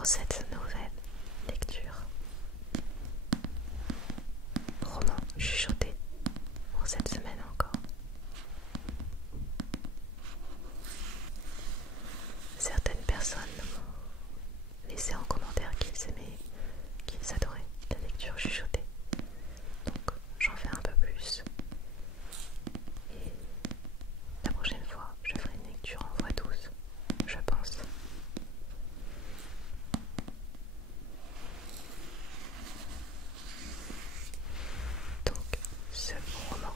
pour cette nouvelle lecture. Roman chuchoté pour cette semaine encore. Certaines personnes m'ont laissé en commentaire qu'ils aimaient, qu'ils adoraient la lecture chuchotée. Donc j'en fais un peu plus. Et la prochaine fois, je ferai une lecture en voix douce, je pense. Donc, ce roman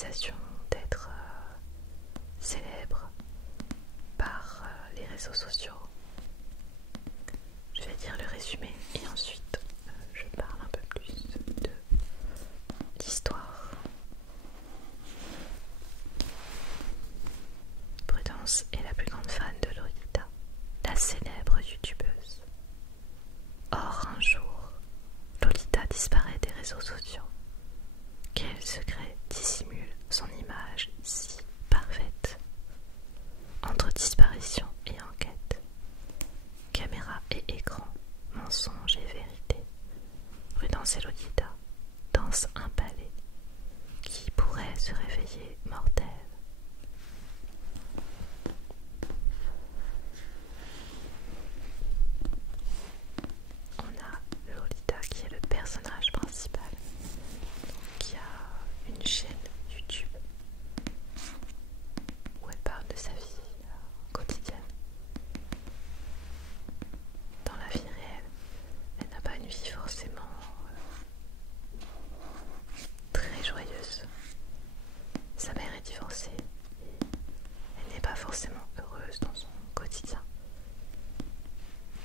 réalisation d'être célèbre par les réseaux sociaux. Je vais dire le résumé et ensuite je parle un peu plus de l'histoire. Prudence est la plus grande fan de Lolita, la célèbre youtubeuse. Or un jour, Lolita disparaît des réseaux sociaux. Quel secret dissimule son image si parfaite? Entre disparition et enquête, caméra et écran, mensonge et vérité, Prudence et Lolita dansent un ballet qui pourrait se réveiller mortel. On a Lolita qui est le personnage principal, qui a une chaîne YouTube où elle parle de sa vie quotidienne. Dans la vie réelle, elle n'a pas une vie forcément très joyeuse. Sa mère est divorcée et elle n'est pas forcément heureuse dans son quotidien.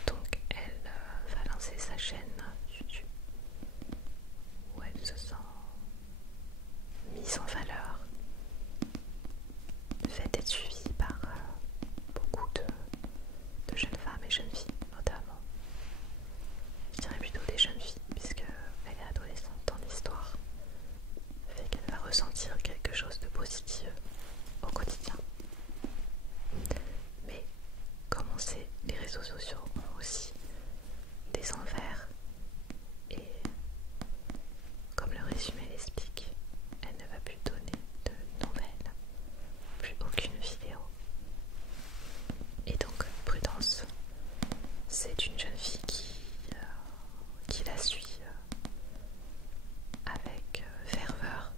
Donc elle va lancer sa chaîne YouTube où elle se sent mise en valeur, le fait d'être suivie par beaucoup de jeunes femmes et jeunes filles notamment. Je dirais plutôt des jeunes filles puisqu'elle est adolescente dans l'histoire, fait qu'elle va ressentir quelque chose de positif au quotidien. Mais comme on sait, les réseaux sociaux ont aussi des envers et comme le résumé l'explique, elle ne va plus donner de nouvelles, plus aucune vidéo. Et donc Prudence, c'est une jeune fille qui la suit avec ferveur.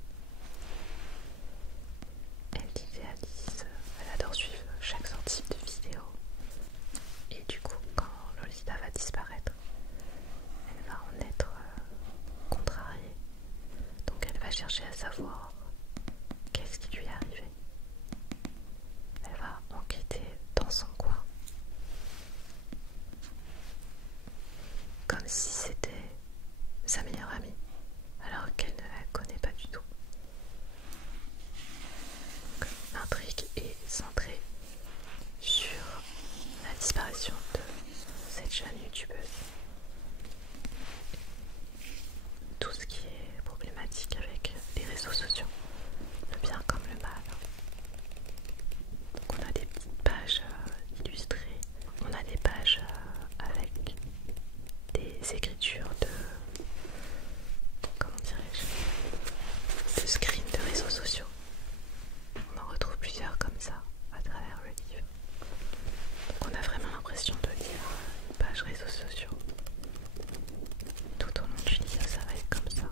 Elle idéalise, elle adore suivre chaque sortie de vidéo. Et du coup, quand Lolita va disparaître, elle va en être contrariée. Donc elle va chercher à savoir qu'est-ce qui lui est arrivé. Elle va enquêter dans son coin, comme si c'était sa meilleure amie, alors qu'elle ne la connaît pas du tout. L'intrigue est centrée sur la disparition de cette jeune youtubeuse. Tout ce qui est problématique avec les réseaux sociaux, le bien comme le mal. Donc on a des petites pages illustrées, on a des pages avec des écritures de, comment dirais-je, de screens de réseaux sociaux. On en retrouve plusieurs comme ça à travers le livre. Donc on a vraiment l'impression de lire une page réseaux sociaux. Tout au long du livre, ça va être comme ça.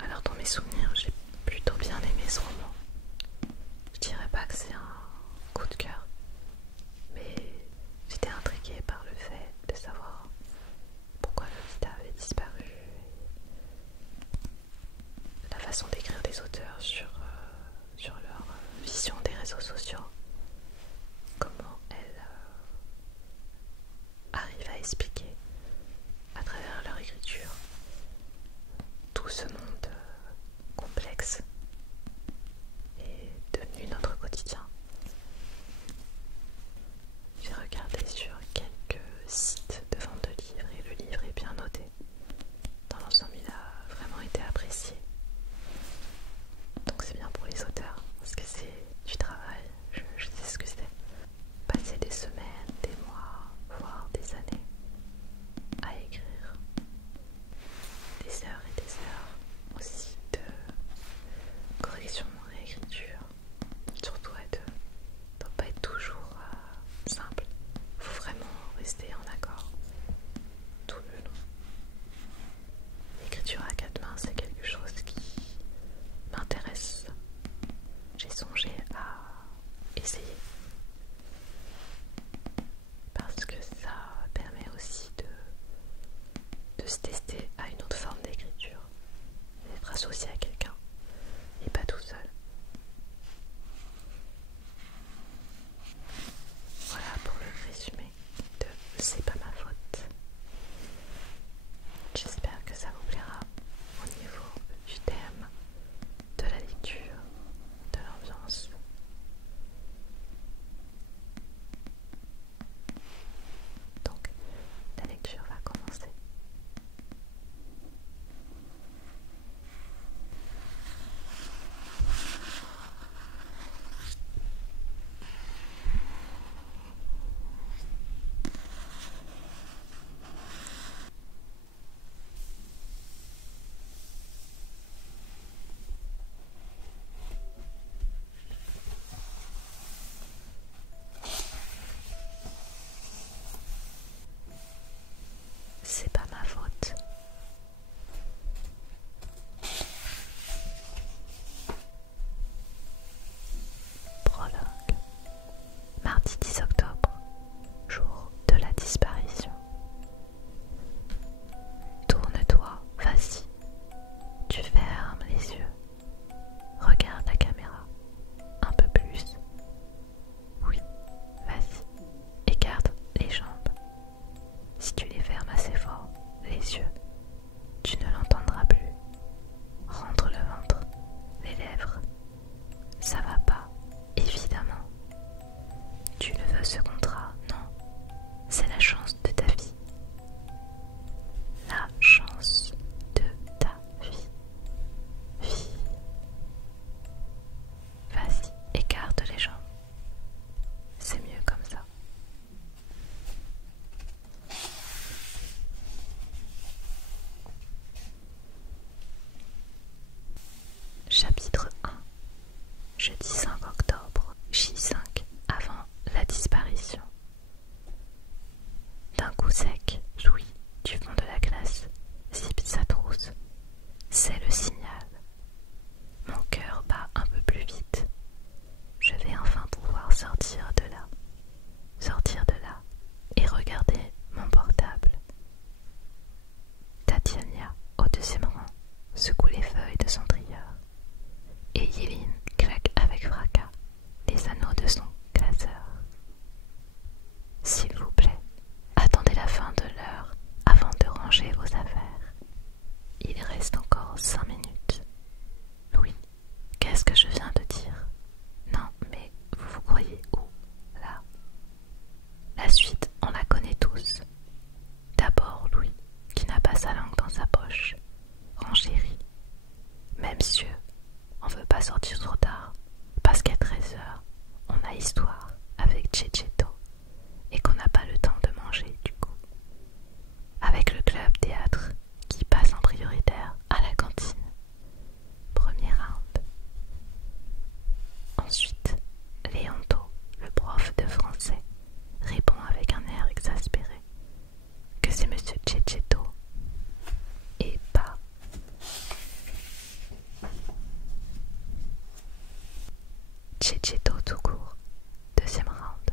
Alors dans mes souvenirs, j'ai plutôt bien aimé ce roman. Je dirais pas que c'est un coup de cœur, mais j'étais intriguée par le fait de savoir pourquoi Lolita avait disparu. La façon d'écrire des auteurs sur leur vision des réseaux sociaux, comment elle arrive à expliquer à travers leur écriture tout ce monde complexe est devenu notre quotidien. J'ai regardé sur quelques sites de vente de livres et le livre est bien noté. Dans l'ensemble, il a vraiment été apprécié. Donc c'est bien pour les auteurs parce que c'est du travail. Je sais ce que c'est. Passer des semaines, des mois, voire des années veux ce contrat, non. C'est la chance de ta vie. La chance de ta vie. Vie. Vas-y, écarte les jambes. C'est mieux comme ça. Chapitre 1. Jeudi 5 octobre, J5, avant la disparition. D'un coup sec, Louis, du fond de la classe, zippe sa trousse. C'est le signal. Mon cœur bat un peu plus vite. Je vais enfin pouvoir sortir de là. Sortir de là et regarder mon portable. Tatiania, au deuxième rang, secoue les feuilles de son trieur. Et Yéline claque avec fracas les anneaux de son classeur. S'il vous plaît, attendez la fin de l'heure avant de ranger vos affaires. Il reste encore 5 minutes. Oui, qu'est-ce que je viens de dire? Non, mais vous vous croyez où? Là. La suite, on la connaît tous. D'abord Louis, qui n'a pas sa langue dans sa poche, renchérit. Même Monsieur, on veut pas sortir trop tard, parce qu'à 13h, on a histoire avec Cecchetto et qu'on n'a pas le temps de manger du coup. Avec le club théâtre qui passe en prioritaire à la cantine. Premier round. Ensuite, Léonto, le prof de français, répond avec un air exaspéré que c'est Monsieur Cecchetto et pas Cecchetto tout court, deuxième round.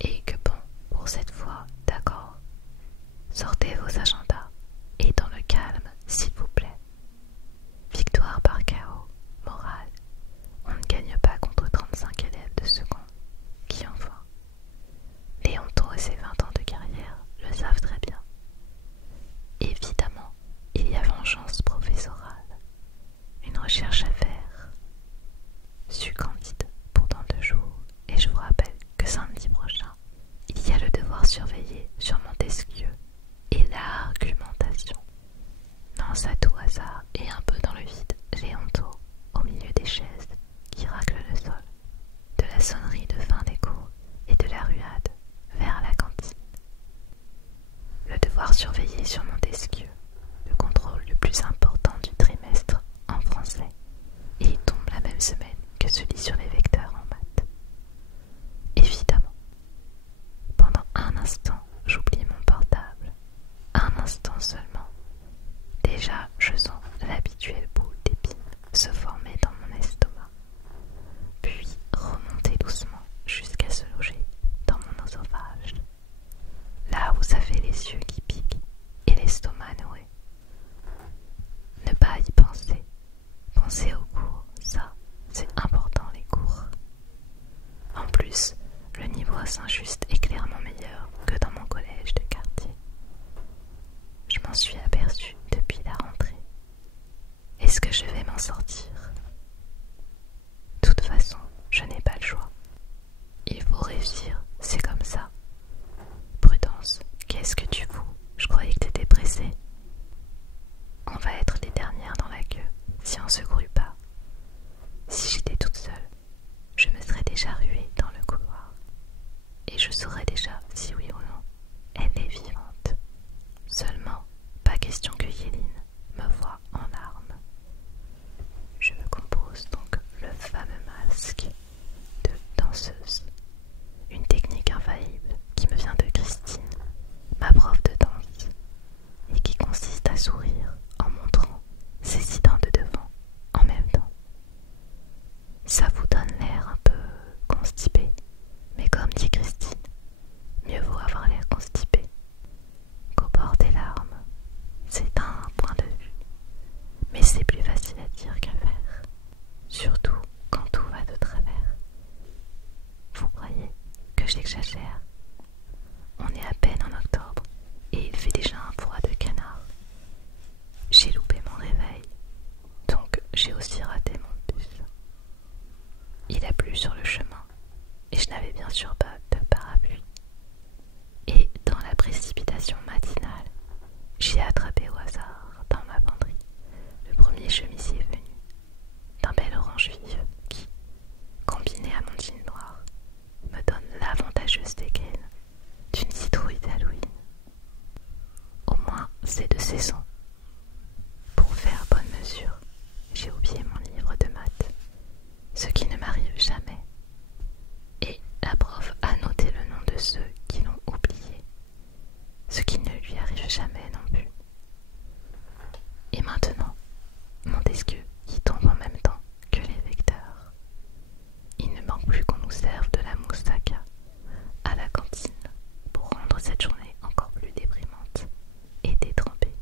Et que bon, pour cette fois, d'accord. Sortez vos agendas et dans le calme, s'il vous plaît. Victoire par KO, morale. On ne gagne pas contre 35 élèves de seconde. Qui en voit? Léonto et ses 20 ans de carrière le savent très bien. Évidemment, il y a vengeance professorale. Une recherche à faire. Suis candide pour dans 2 jours et je vous rappelle que samedi prochain, il y a le devoir surveillé sur Montesquieu et l'argumentation. Lance à tout hasard et un peu dans le vide, Léonto, au milieu des chaises qui raclent le sol, de la sonnerie de fin des cours et de la ruade vers la cantine. Le devoir surveillé sur Montesquieu, le contrôle le plus important du trimestre en français, et il tombe la même semaine que celui sur les vecteurs en maths. Évidemment. Pendant un instant, j'oublie mon portable. Un instant seulement. Déjà, je sens l'habituelle boule d'épines se former dans mon estomac, puis remonter doucement jusqu'à se loger dans mon oesophage. Là où ça fait les yeux qui piquent et l'estomac noué. Ne pas y penser. Penser aux cours, ça, c'est important les cours. En plus, le niveau à Saint-Just est clairement meilleur que dans mon collège de quartier. Je m'en suis aperçue depuis la rentrée. Est-ce que je vais m'en sortir? De toute façon, je n'ai pas le choix. Il faut réussir, c'est comme ça. Prudence, qu'est-ce que tu fous? Je croyais que t'étais pressée. On va être les dernières dans la queue si on se grouille pas. Si j'étais toute seule, je me serais déjà ruée dans le couloir. Et je saurais déjà si oui ou non elle est vivante. Seulement, pas question que Yéline me voie en larmes. Je me compose donc le fameux masque de danseuse. Une technique infaillible qui me vient de Christine, ma prof de danse, et qui consiste à sourire en montrant ses dents de devant en même temps. Ça vous donne l'air un peu constipé, mais comme dit Christine, mieux vaut avoir l'air constipé qu'au bord des larmes. C'est un point de vue, mais c'est plus facile à dire qu'à faire, surtout quand tout va de travers. Vous croyez que j'exagère? On est à peine en octobre et il fait déjà un froid de canard. J'ai loupé mon réveil, donc j'ai aussi raté mon bus. Il a plu sur le chemin et je n'avais bien sur de parapluie. Et dans la précipitation matinale, j'ai attrapé au hasard dans ma penderie le premier chemisier venu, d'un bel orange vif qui, combiné à mon jean noir, me donne l'avantageuse dégaine d'une citrouille d'Halloween. Au moins, c'est de saison. Pour faire bonne mesure, j'ai oublié mon livre de maths, ce qui ne m'arrive jamais. Et la prof a noté le nom de ceux qui l'ont oublié, ce qui ne lui arrive jamais non plus. Et maintenant, Montesquieu qui tombe en même temps que les vecteurs. Il ne manque plus qu'on nous serve de la moussaka à la cantine pour rendre cette journée encore plus déprimante et détrempée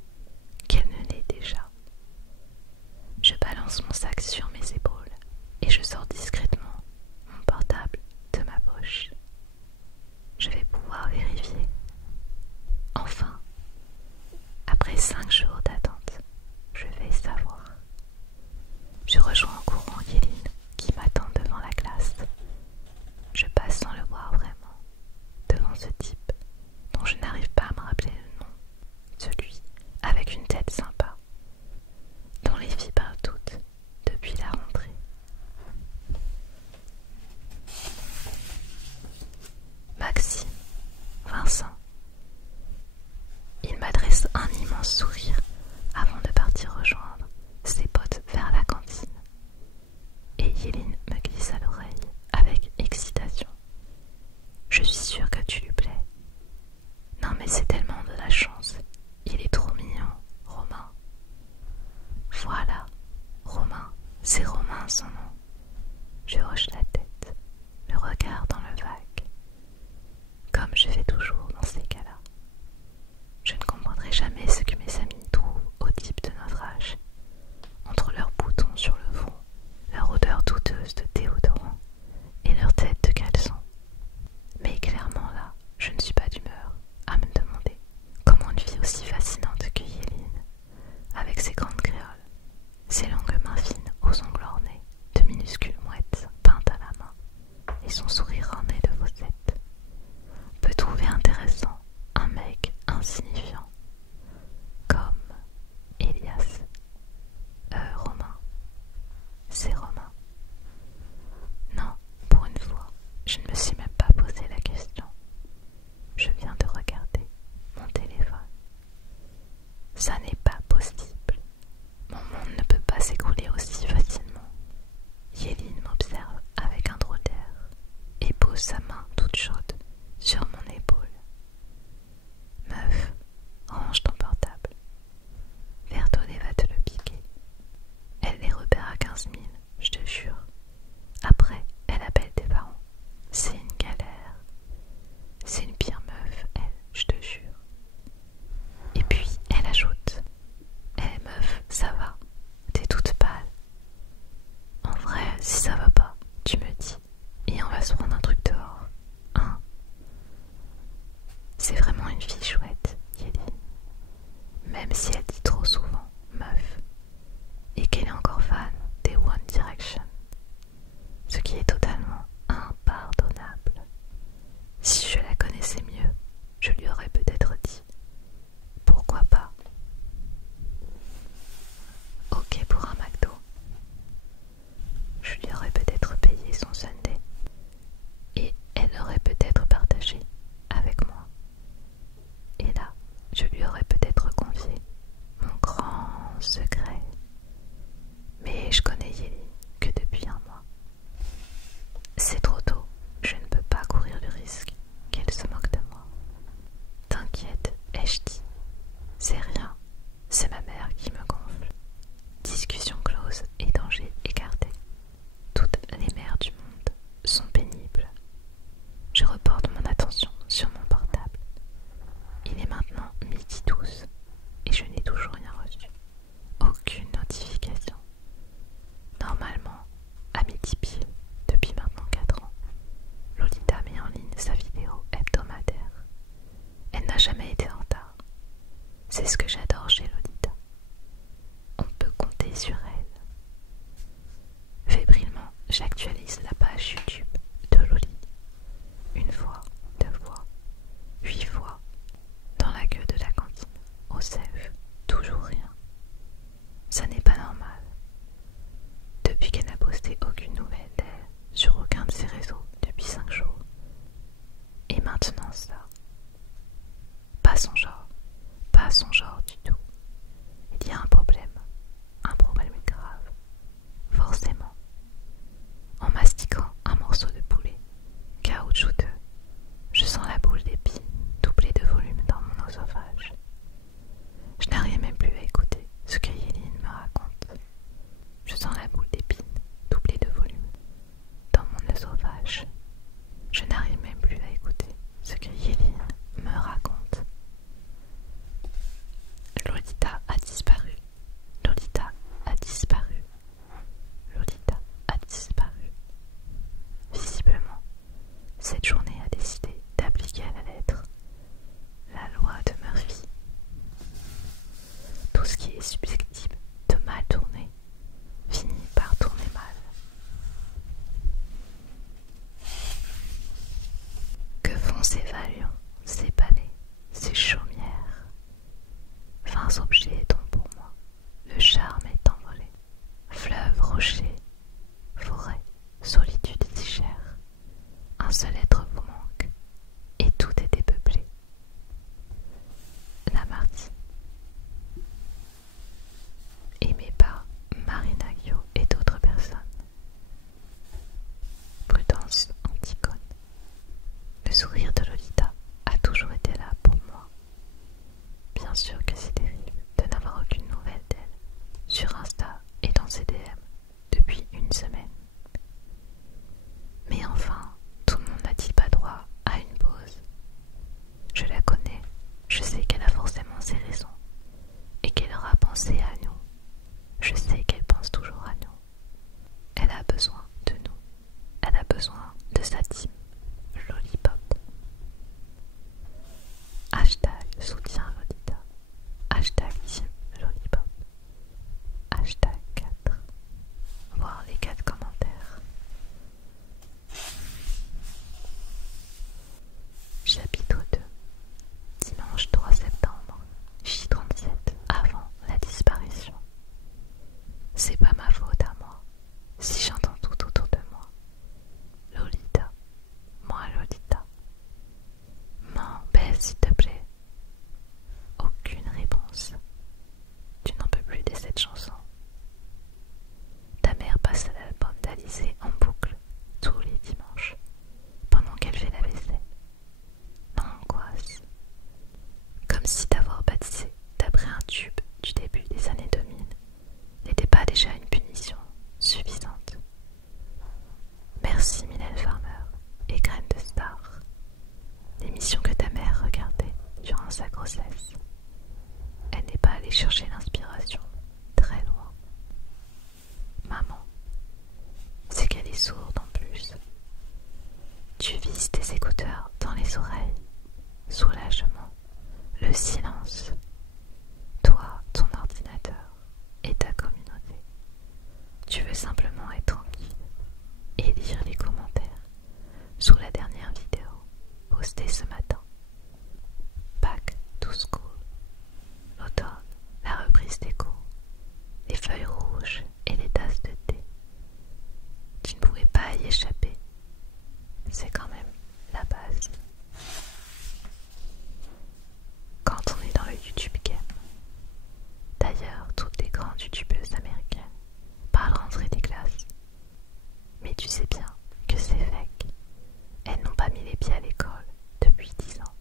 qu'elle ne l'est déjà. Je balance mon sac sur mes épaules et je sors discrètement mon portable de ma poche. Je vais pouvoir vérifier. Enfin, après 5 jours d'attente, je vais savoir. Je rejoins en courant Yéline qui m'attend devant la classe. Je passe sans le voir vraiment devant ce type dont je n'arrive pas à me rappeler le nom. Celui avec une tête sympa, dont les filles parlent toutes depuis la rentrée. Maxime, Vincent. Il m'adresse un immense sourire avant de partir rejoindre ses potes vers la cantine. Et Yéline me glisse à l'oreille avec excitation. Je suis sûre que tu lui plais. Non mais c'est tellement de la chance. Il est trop mignon, Romain. Voilà, Romain, c'est Romain son nom. Je hoche la tête, le regard dans le vague. Comme je fais toujours dans ces cas-là. Je ne comprendrai jamais ce que mes amis trouvent au type de notre âge. Entre leurs boutons sur le front, leur odeur douteuse de déodorant et leur tête de caleçon. Mais clairement là, je ne suis pas d'humeur à me demander comment une fille aussi fascinante que Yéline, avec ses grandes créoles, ses longues mains fines aux ongles ornés de minuscules mouettes peintes à la main et son sourire orné de fossettes, peut trouver intéressant un mec insignifiant comme Elias. Romain. C'est Romain. Non, pour une fois, je ne me suis même pas posé la question. Je viens de regarder mon téléphone. Ça n'est pas possible. Mon monde ne peut pas s'écrouler aussi facilement. Yéline m'observe avec un drôle d'air et pose sa main toute chaude sur mon épaule. Meuf, range ton portable. Vertolé va te le piquer. Elle les repère à 15 000, je te jure. Après, elle appelle tes parents. C'est une galère. C'est une pire meuf, elle, je te jure. Et puis, elle ajoute. Eh meuf, ça va. T'es toute pâle. En vrai, si ça va pas, tu me dis. Et on va se prendre un truc dehors. Hein? Je n'arrive même plus à écouter ce que Yéline me raconte. Lolita a disparu. Lolita a disparu. Lolita a disparu. Visiblement, cette journée a décidé d'appliquer à la lettre la loi de Murphy. Tout ce qui est susceptible de mal tourner finit par tourner mal. Que font ces valions, ces palais, ces chaumières? Vains objets dont pour moi le charme est envolé. Fleuve, rocher, forêt, solitude si chère. Un seul être vous manque, et tout est dépeuplé. Lamartine. Aimé par Marina Gio et d'autres personnes. Prudence Antigone. Le sourire de Lolita a toujours été là pour moi. Bien sûr que c'est terrible de n'avoir aucune nouvelle d'elle sur Insta et dans ses DM depuis une semaine. Mais enfin, tout le monde n'a-t-il pas droit à une pause? Je la connais, je sais qu'elle a forcément ses raisons et qu'elle aura pensé à nous. Je sais qu'elle pense toujours à nous. Elle a besoin de nous. Elle a besoin de sa team Lollipop. Hashtag soutien Lolita. Hashtag team Lollipop. Hashtag 4. Voir les 4 commentaires. Chapitre 2. Dimanche 3 septembre. J37 avant la disparition. C'est pas ma faute à moi si j'entends tout autour de moi. Lolita, moi Lolita. M'embête s'il te plaît. Aucune réponse. Tu n'en peux plus de cette chanson. Ta mère passe l'album d'Alizée en boucle tous les dimanches pendant qu'elle fait la vaisselle. L'angoisse. Comme si t'avoir baptisé d'après un tube du début des années 2000 n'était pas déjà une punition suffisante. Merci Mylène Farmer et Graines de Star, l'émission que ta mère regardait durant sa grossesse. Elle n'est pas allée chercher l'inspiration très loin. Maman, c'est qu'elle est sourde en plus. Tu vises tes écouteurs dans les oreilles. Soulagement, le silence. Toi, ton ordinateur et ta communauté. Tu veux simplement être tranquille et lire les commentaires sous la dernière vidéo postée ce matin. Back to school. L'automne, la reprise des cours, les feuilles rouges et les tasses de thé. Tu ne pouvais pas y échapper. C'est quand même la base. Quand on est dans le YouTube game. D'ailleurs, toutes les grandes youtubeuses américaines parlent rentrer des classes. Mais tu sais bien que c'est fake. Elles n'ont pas mis les pieds à l'école depuis 10 ans.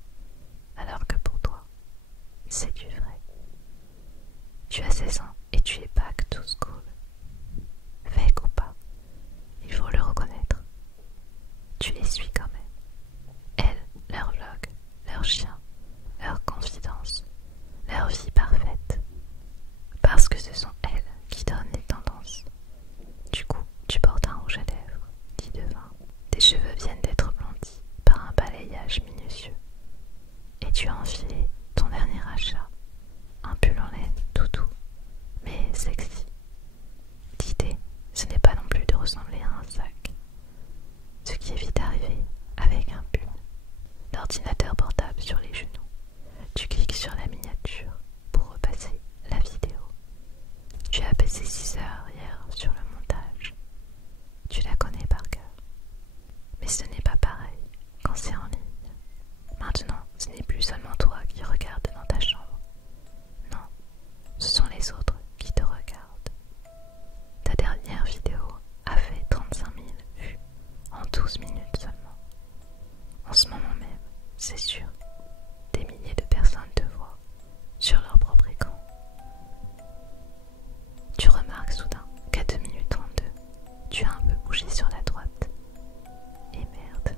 Alors que pour toi, c'est du vrai. Tu as 16 ans et tu es back to school. Fake ou pas, il faut le reconnaître. Tu les suis quand même. Elles, leurs vlogs, leurs chiens, leurs confidences, leur vie parfaite. Parce que ce sont elles qui donnent les tendances. Du coup, tu portes un rouge à lèvres, dit devin. Tes cheveux viennent d'être blondis par un balayage minutieux. Et tu as enfilé ton dernier achat, un pull en laine tout doux, mais sexy. L'idée, ce n'est pas non plus de ressembler à un sac. Ce qui est vite arrivé avec un pull. L'ordinateur portable sur les genoux. Tu cliques sur la miniature pour repasser la vidéo. Tu as passé 6 heures hier sur le montage. Tu la connais par cœur. Mais ce n'est pas pareil quand c'est en ligne. Maintenant, ce n'est plus seulement toi qui regardes dans ta chambre. Non, ce sont les autres qui te regardent. Ta dernière vidéo a fait 35 000 vues en 12 minutes seulement. En ce moment même, c'est sûr, des milliers de personnes te voient sur leur propre écran. Tu remarques soudain qu'à 2 minutes 32, tu as un peu bougé sur la droite. Et merde,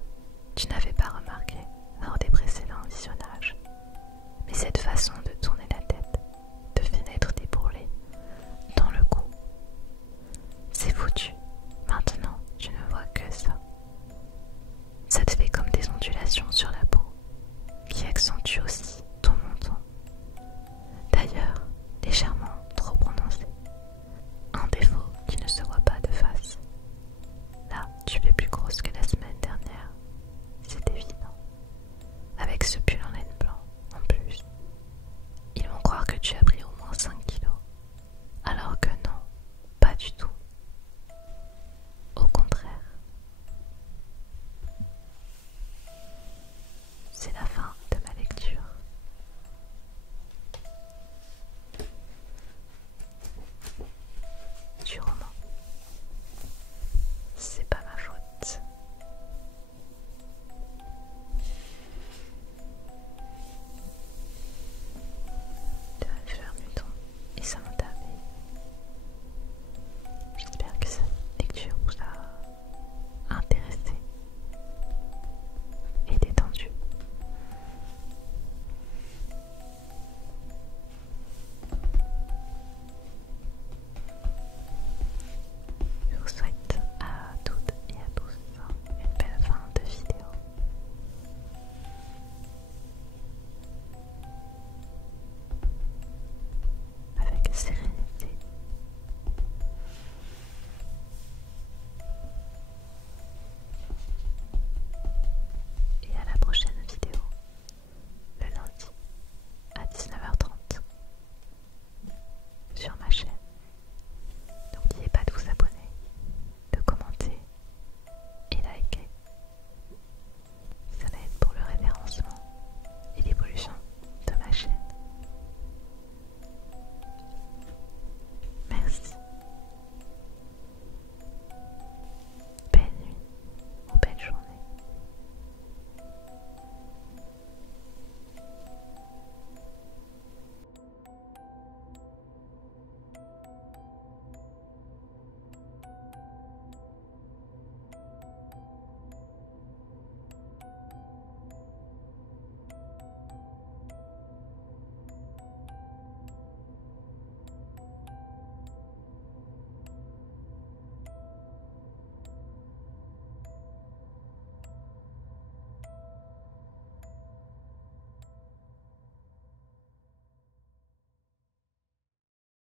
spéculation sur la